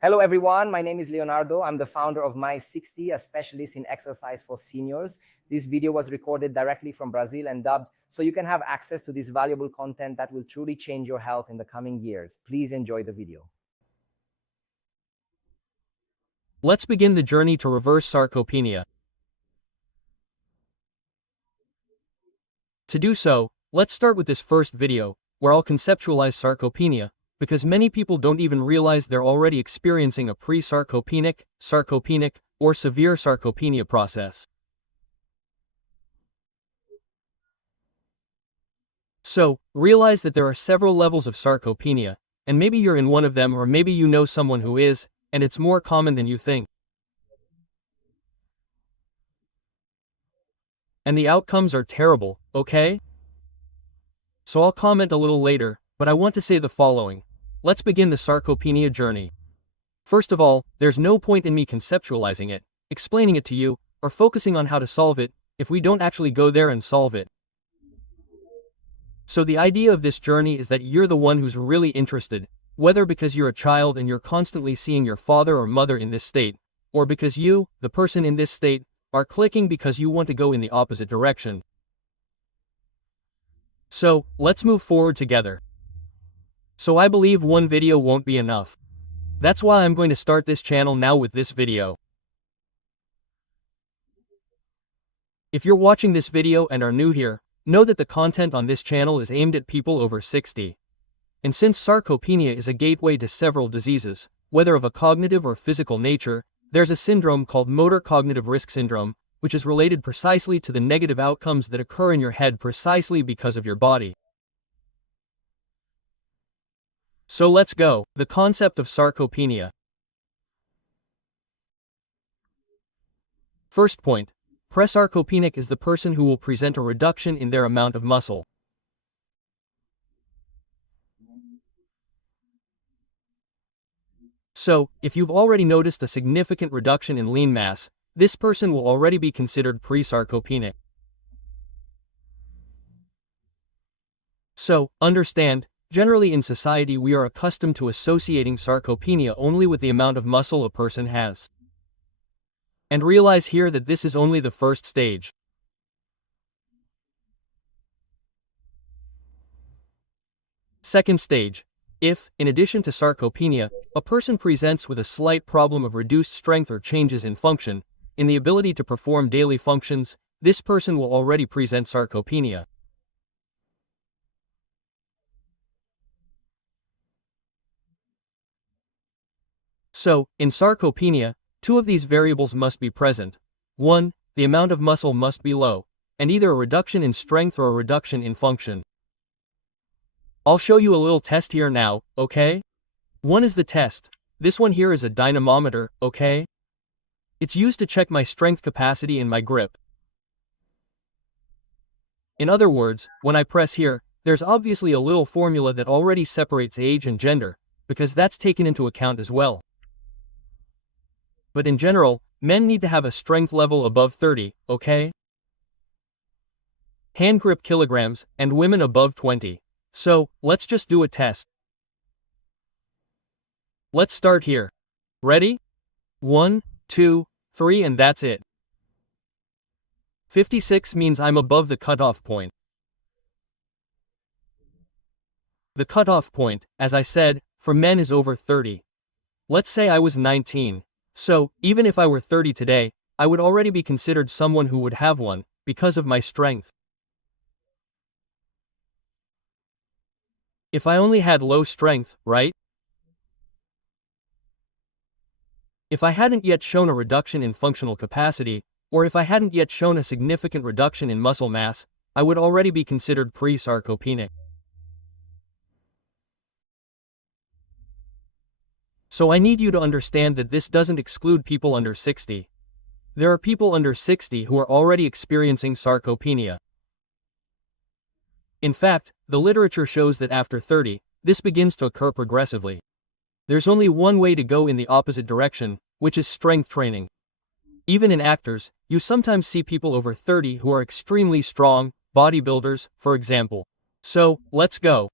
Hello, everyone. My name is Leonardo. I'm the founder of My 60, a specialist in exercise for seniors. This video was recorded directly from Brazil and dubbed so you can have access to this valuable content that will truly change your health in the coming years. Please enjoy the video. Let's begin the journey to reverse sarcopenia. To do so, let's start with this first video, where I'll conceptualize sarcopenia, because many people don't even realize they're already experiencing a pre-sarcopenic, sarcopenic, or severe sarcopenia process. So, realize that there are several levels of sarcopenia, and maybe you're in one of them or maybe you know someone who is, and it's more common than you think. And the outcomes are terrible, okay? So I'll comment a little later, but I want to say the following. Let's begin the sarcopenia journey. First of all, there's no point in me conceptualizing it, explaining it to you, or focusing on how to solve it, if we don't actually go there and solve it. So the idea of this journey is that you're the one who's really interested, whether because you're a child and you're constantly seeing your father or mother in this state, or because you, the person in this state, are clicking because you want to go in the opposite direction. So, let's move forward together. So I believe one video won't be enough. That's why I'm going to start this channel now with this video. If you're watching this video and are new here, know that the content on this channel is aimed at people over 60. And since sarcopenia is a gateway to several diseases, whether of a cognitive or physical nature, there's a syndrome called motor cognitive risk syndrome, which is related precisely to the negative outcomes that occur in your head precisely because of your body. So let's go. The concept of sarcopenia. First point. Presarcopenic is the person who will present a reduction in their amount of muscle. So, if you've already noticed a significant reduction in lean mass, this person will already be considered pre-sarcopenic. So, understand, generally in society we are accustomed to associating sarcopenia only with the amount of muscle a person has. And realize here that this is only the first stage. Second stage. If, in addition to sarcopenia, a person presents with a slight problem of reduced strength or changes in function, in the ability to perform daily functions, this person will already present sarcopenia. So, in sarcopenia, two of these variables must be present. 1. The amount of muscle must be low, and either a reduction in strength or a reduction in function. I'll show you a little test here now, okay? One is the test. This one here is a dynamometer, okay? It's used to check my strength capacity and my grip. In other words, when I press here, there's obviously a little formula that already separates age and gender, because that's taken into account as well. But in general, men need to have a strength level above 30, okay? Hand grip kilograms, and women above 20. So, let's just do a test. Let's start here. Ready? 1, 2, 3 and that's it. 56 means I'm above the cutoff point. The cutoff point, as I said, for men is over 30. Let's say I was 19. So, even if I were 30 today, I would already be considered someone who would have one, because of my strength. If I only had low strength, right? If I hadn't yet shown a reduction in functional capacity, or if I hadn't yet shown a significant reduction in muscle mass, I would already be considered pre-sarcopenic. So I need you to understand that this doesn't exclude people under 60. There are people under 60 who are already experiencing sarcopenia. In fact, the literature shows that after 30, this begins to occur progressively. There's only one way to go in the opposite direction, which is strength training. Even in actors, you sometimes see people over 30 who are extremely strong, bodybuilders, for example. So, let's go.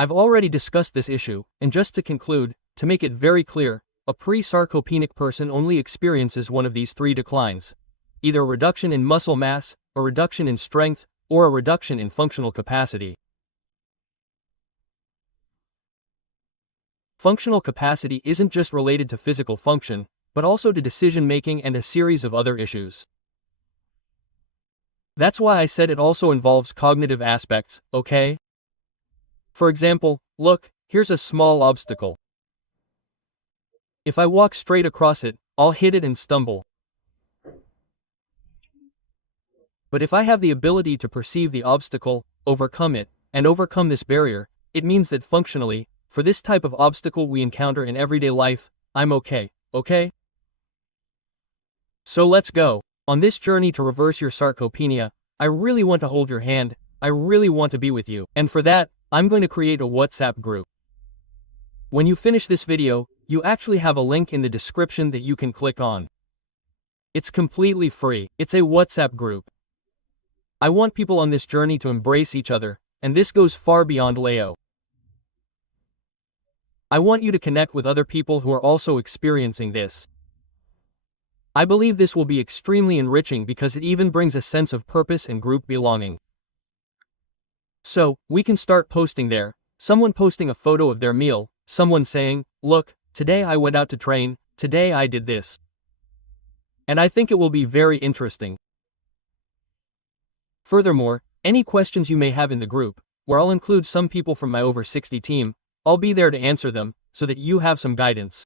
I've already discussed this issue, and just to conclude, to make it very clear, a pre-sarcopenic person only experiences one of these three declines: either a reduction in muscle mass, a reduction in strength, or a reduction in functional capacity. Functional capacity isn't just related to physical function, but also to decision-making and a series of other issues. That's why I said it also involves cognitive aspects, okay? For example, look, here's a small obstacle. If I walk straight across it, I'll hit it and stumble. But if I have the ability to perceive the obstacle, overcome it, and overcome this barrier, it means that functionally, for this type of obstacle we encounter in everyday life, I'm okay, okay? So let's go. On this journey to reverse your sarcopenia, I really want to hold your hand, I really want to be with you, and for that, I'm going to create a WhatsApp group. When you finish this video, you actually have a link in the description that you can click on. It's completely free. It's a WhatsApp group. I want people on this journey to embrace each other, and this goes far beyond Leo. I want you to connect with other people who are also experiencing this. I believe this will be extremely enriching because it even brings a sense of purpose and group belonging. So, we can start posting there, someone posting a photo of their meal, someone saying, "Look, today I went out to train, today I did this." And I think it will be very interesting. Furthermore, any questions you may have in the group, where I'll include some people from my over 60 team, I'll be there to answer them, so that you have some guidance.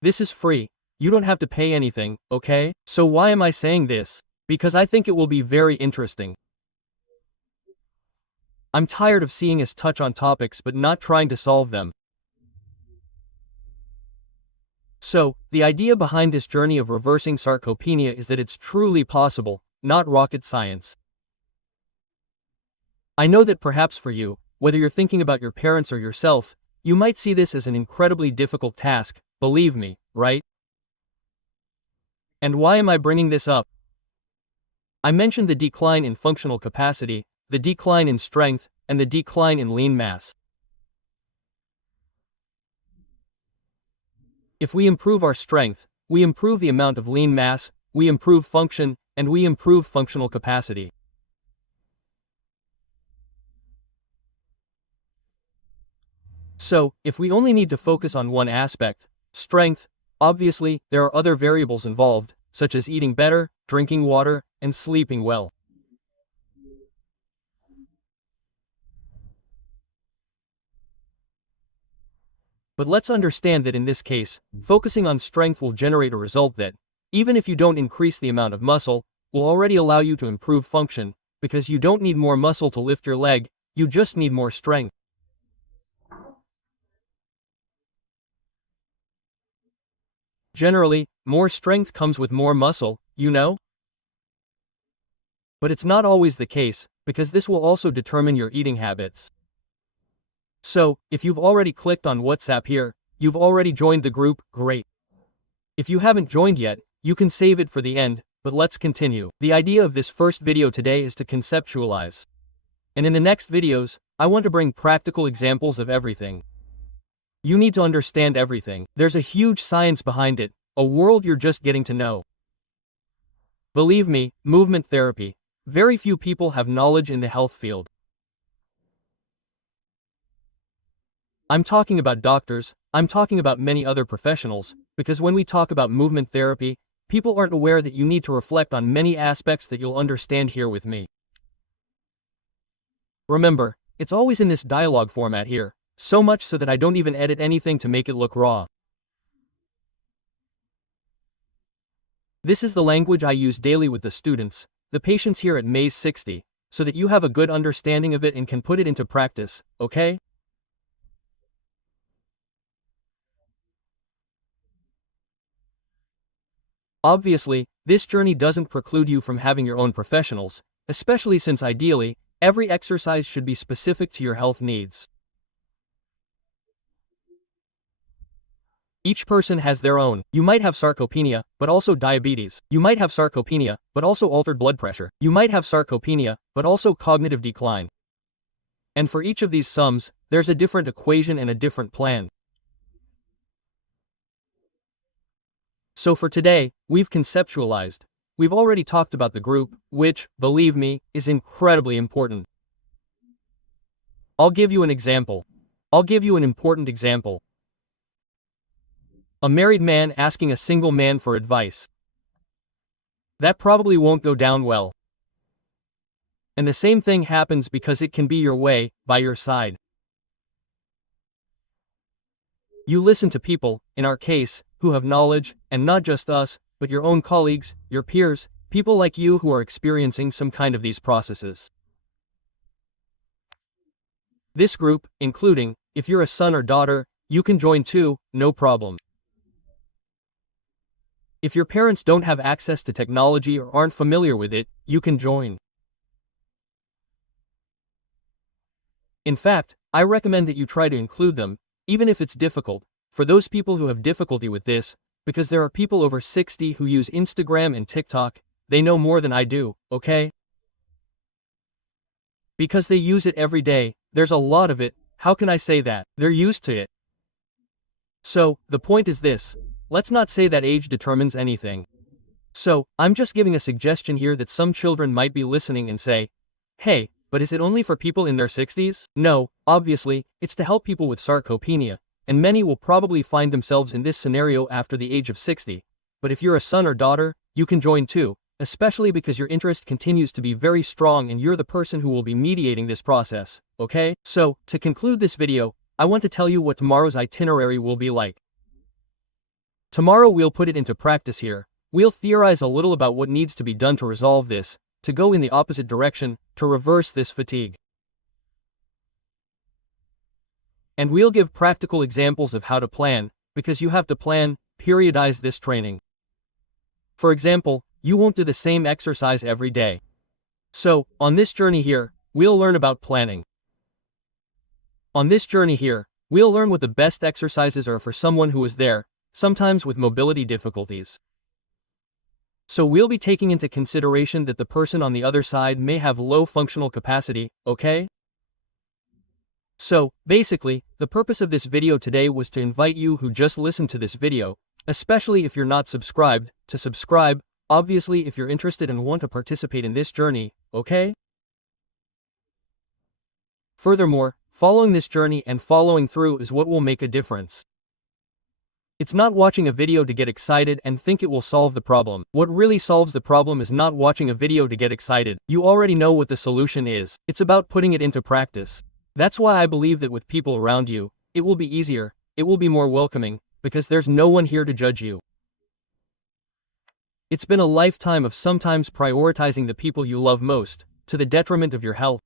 This is free. You don't have to pay anything, okay? So why am I saying this? Because I think it will be very interesting. I'm tired of seeing us touch on topics but not trying to solve them. So, the idea behind this journey of reversing sarcopenia is that it's truly possible, not rocket science. I know that perhaps for you, whether you're thinking about your parents or yourself, you might see this as an incredibly difficult task, believe me, right? And why am I bringing this up? I mentioned the decline in functional capacity, the decline in strength, and the decline in lean mass. If we improve our strength, we improve the amount of lean mass, we improve function, and we improve functional capacity. So, if we only need to focus on one aspect, strength, obviously, there are other variables involved, such as eating better, drinking water, and sleeping well. But let's understand that in this case, focusing on strength will generate a result that, even if you don't increase the amount of muscle, will already allow you to improve function, because you don't need more muscle to lift your leg, you just need more strength. Generally, more strength comes with more muscle, you know? But it's not always the case, because this will also determine your eating habits. So, if you've already clicked on WhatsApp here, you've already joined the group, great. If you haven't joined yet, you can save it for the end, but let's continue. The idea of this first video today is to conceptualize. And in the next videos, I want to bring practical examples of everything. You need to understand everything. There's a huge science behind it, a world you're just getting to know. Believe me, movement therapy. Very few people have knowledge in the health field. I'm talking about doctors, I'm talking about many other professionals, because when we talk about movement therapy, people aren't aware that you need to reflect on many aspects that you'll understand here with me. Remember, it's always in this dialogue format here, so much so that I don't even edit anything to make it look raw. This is the language I use daily with the students, the patients here at Maze 60, so that you have a good understanding of it and can put it into practice, okay? Obviously, this journey doesn't preclude you from having your own professionals, especially since ideally, every exercise should be specific to your health needs. Each person has their own. You might have sarcopenia, but also diabetes. You might have sarcopenia, but also altered blood pressure. You might have sarcopenia, but also cognitive decline. And for each of these sums, there's a different equation and a different plan. So for today, we've conceptualized. We've already talked about the group, which, believe me, is incredibly important. I'll give you an example. I'll give you an important example. A married man asking a single man for advice. That probably won't go down well. And the same thing happens because it can be your way, by your side. You listen to people, in our case, who have knowledge, and not just us, but your own colleagues, your peers, people like you who are experiencing some kind of these processes. This group, including, if you're a son or daughter, you can join too, no problem. If your parents don't have access to technology or aren't familiar with it, you can join. In fact, I recommend that you try to include them, even if it's difficult, for those people who have difficulty with this, because there are people over 60 who use Instagram and TikTok, they know more than I do, okay? Because they use it every day, there's a lot of it, how can I say that? They're used to it. So, the point is this, let's not say that age determines anything. So, I'm just giving a suggestion here that some children might be listening and say, hey, but is it only for people in their 60s? No, obviously, it's to help people with sarcopenia, and many will probably find themselves in this scenario after the age of 60. But if you're a son or daughter, you can join too, especially because your interest continues to be very strong and you're the person who will be mediating this process, okay? So, to conclude this video, I want to tell you what tomorrow's itinerary will be like. Tomorrow we'll put it into practice here. We'll theorize a little about what needs to be done to resolve this, to go in the opposite direction, to reverse this fatigue. And we'll give practical examples of how to plan, because you have to plan, periodize this training. For example, you won't do the same exercise every day. So, on this journey here, we'll learn about planning. On this journey here, we'll learn what the best exercises are for someone who is there, sometimes with mobility difficulties. So we'll be taking into consideration that the person on the other side may have low functional capacity, okay? So, basically, the purpose of this video today was to invite you who just listened to this video, especially if you're not subscribed, to subscribe, obviously if you're interested and want to participate in this journey, okay? Furthermore, following this journey and following through is what will make a difference. It's not watching a video to get excited and think it will solve the problem. What really solves the problem is not watching a video to get excited. You already know what the solution is. It's about putting it into practice. That's why I believe that with people around you, it will be easier, it will be more welcoming, because there's no one here to judge you. It's been a lifetime of sometimes prioritizing the people you love most, to the detriment of your health.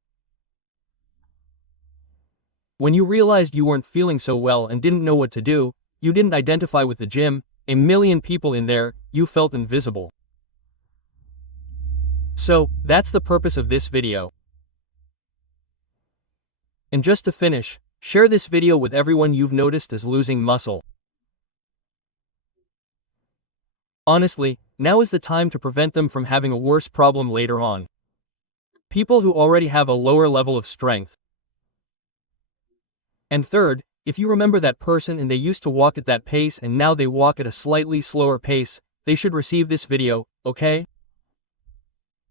When you realized you weren't feeling so well and didn't know what to do, you didn't identify with the gym, a million people in there, you felt invisible. So, that's the purpose of this video. And just to finish, share this video with everyone you've noticed is losing muscle. Honestly, now is the time to prevent them from having a worse problem later on. People who already have a lower level of strength. And third, if you remember that person and they used to walk at that pace and now they walk at a slightly slower pace, they should receive this video, okay?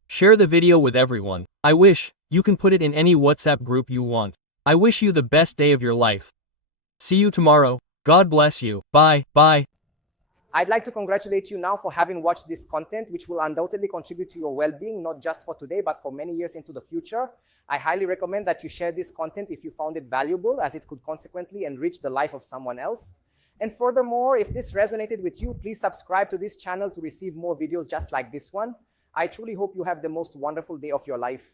Share the video with everyone. I wish you can put it in any WhatsApp group you want. I wish you the best day of your life. See you tomorrow. God bless you. Bye. Bye. I'd like to congratulate you now for having watched this content, which will undoubtedly contribute to your well-being, not just for today, but for many years into the future. I highly recommend that you share this content if you found it valuable, as it could consequently enrich the life of someone else. And furthermore, if this resonated with you, please subscribe to this channel to receive more videos just like this one. I truly hope you have the most wonderful day of your life.